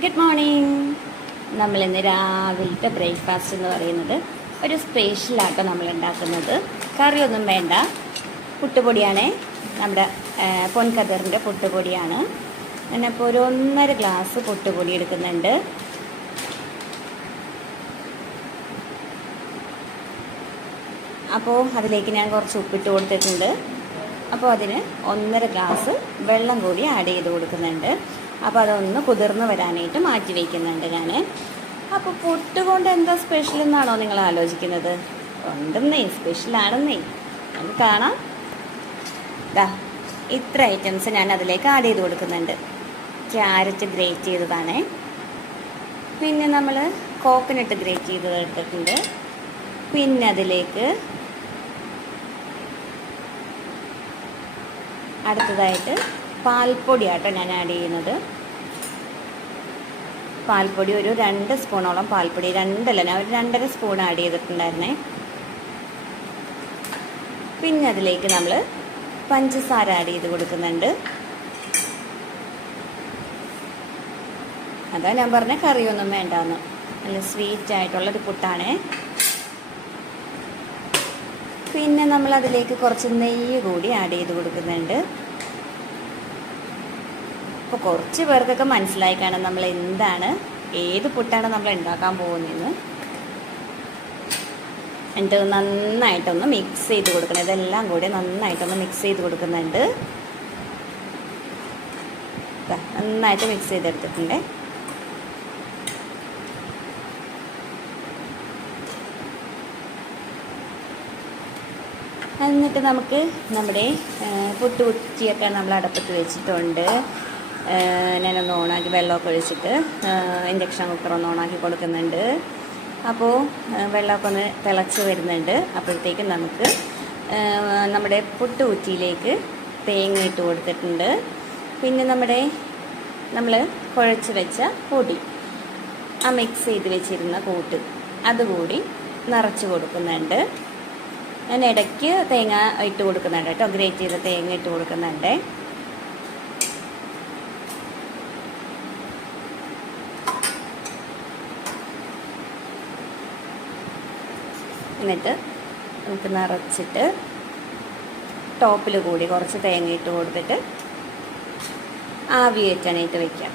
Good morning. നമ്മളിന്ന് രാവിലത്തെ breakfast എന്ന് പറയുന്നത് ഒരു സ്പെഷ്യലാട്ടോ നമ്മൾ ഉണ്ടാക്കുന്നത്. കറിയൊന്നും വേണ്ട, പുട്ടുപൊടിയാണ്. നമ്മുടെ പൊൻകതിറിൻ്റെ പുട്ടുപൊടിയാണ്. ഞാനപ്പോൾ ഒരു 1.5 ഗ്ലാസ് പുട്ടുപൊടി എടുക്കുന്നുണ്ട്. അപ്പോൾ അതിലേക്ക് ഞാൻ കുറച്ച് ഉപ്പിട്ട് കൊടുത്തിട്ടുണ്ട്. അപ്പോൾ അതിന് 1.5 ഗ്ലാസ് വെള്ളം കൂടി ആഡ് ചെയ്ത് കൊടുക്കുന്നുണ്ട്. അപ്പോൾ അതൊന്ന് കുതിർന്ന് വരാനായിട്ട് മാറ്റി വയ്ക്കുന്നുണ്ട് ഞാൻ. അപ്പോൾ പുട്ട് കൊണ്ട് എന്താ സ്പെഷ്യൽ എന്നാണോ നിങ്ങൾ ആലോചിക്കുന്നത്? ഉണ്ടെന്നേ, സ്പെഷ്യലാണെന്നേ. നമുക്ക് കാണാം. ഇത്ര ഐറ്റംസ് ഞാൻ അതിലേക്ക് ആഡ് ചെയ്ത് കൊടുക്കുന്നുണ്ട്. ക്യാരറ്റ് ഗ്രേറ്റ് ചെയ്തതാണ്, പിന്നെ നമ്മൾ കോക്കനട്ട് ഗ്രേറ്റ് ചെയ്തത് എടുത്തിട്ടുണ്ട്, പിന്നെ അതിലേക്ക് അടുത്തതായിട്ട് പാൽപ്പൊടിയാട്ടോ ഞാൻ ആഡ് ചെയ്യുന്നത്. പാൽപ്പൊടി ഒരു 2 സ്പൂണോളം പാൽപ്പൊടി, 2 അല്ല, ഞാൻ ഒരു 2.5 സ്പൂൺ ആഡ് ചെയ്തിട്ടുണ്ടായിരുന്നേ. പിന്നെ അതിലേക്ക് നമ്മൾ പഞ്ചസാര ആഡ് ചെയ്ത് കൊടുക്കുന്നുണ്ട്. അതാ ഞാൻ പറഞ്ഞ കറിയൊന്നും വേണ്ടാന്ന്. നല്ല സ്വീറ്റ് ആയിട്ടുള്ളൊരു പുട്ടാണേ. പിന്നെ നമ്മൾ അതിലേക്ക് കുറച്ച് നെയ്യ് കൂടി ആഡ് ചെയ്ത് കൊടുക്കുന്നുണ്ട്. അപ്പോൾ കുറച്ച് പേർക്കൊക്കെ മനസ്സിലായി കാണാം നമ്മൾ എന്താണ്, ഏത് പുട്ടാണ് നമ്മൾ ഉണ്ടാക്കാൻ പോകുന്നതെന്ന്. എന്നിട്ട് നന്നായിട്ടൊന്ന് മിക്സ് ചെയ്ത് കൊടുക്കണം. ഇതെല്ലാം കൂടി നന്നായിട്ടൊന്ന് മിക്സ് ചെയ്ത് കൊടുക്കുന്നുണ്ട്. നന്നായിട്ട് മിക്സ് ചെയ്തെടുത്തിട്ടുണ്ട്. എന്നിട്ട് നമുക്ക് നമ്മുടെ പുട്ടുകുറ്റിയൊക്കെ നമ്മൾ അടുപ്പത്ത് വെച്ചിട്ടുണ്ട്. ഞാനൊന്ന് ഓണാക്കി വെള്ളമൊക്കെ ഒഴിച്ചിട്ട് ഇൻഡക്ഷൻ കുക്കറൊന്ന് ഓണാക്കി കൊടുക്കുന്നുണ്ട്. അപ്പോൾ വെള്ളമൊക്കെ ഒന്ന് തിളച്ച് വരുന്നുണ്ട്. അപ്പോഴത്തേക്കും നമുക്ക് നമ്മുടെ പുട്ടുകുറ്റിയിലേക്ക് തേങ്ങ ഇട്ട് കൊടുത്തിട്ടുണ്ട്. പിന്നെ നമ്മൾ കുഴച്ച് വെച്ച പൊടി, ആ മിക്സ് ചെയ്ത് വെച്ചിരുന്ന കൂട്ട് അതുകൂടി നിറച്ച് കൊടുക്കുന്നുണ്ട്. ഞാൻ ഇടയ്ക്ക് തേങ്ങ ഇട്ട് കൊടുക്കുന്നുണ്ട് കേട്ടോ, ഗ്രേറ്റ് ചെയ്ത തേങ്ങ ഇട്ട് കൊടുക്കുന്നുണ്ട്. എന്നിട്ട് നമുക്ക് നിറച്ചിട്ട് ടോപ്പിൽ കൂടി കുറച്ച് തേങ്ങ ഇട്ട് കൊടുത്തിട്ട് ആവി കയറ്റാനായിട്ട് വയ്ക്കാം.